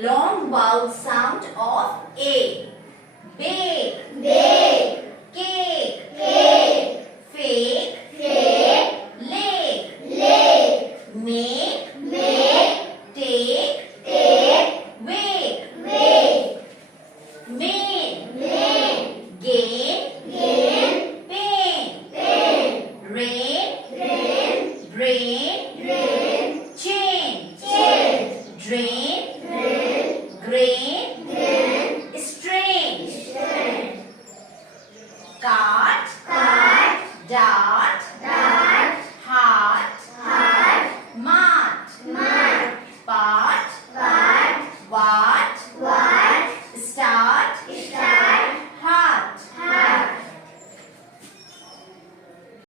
long vowel sound of A. Bake, bake, cake, cake, fake, fake, lake, lake, make, make, take, take, wake, wake, main, main, gain, gain, pain, pain, rain, rain, brain, drain,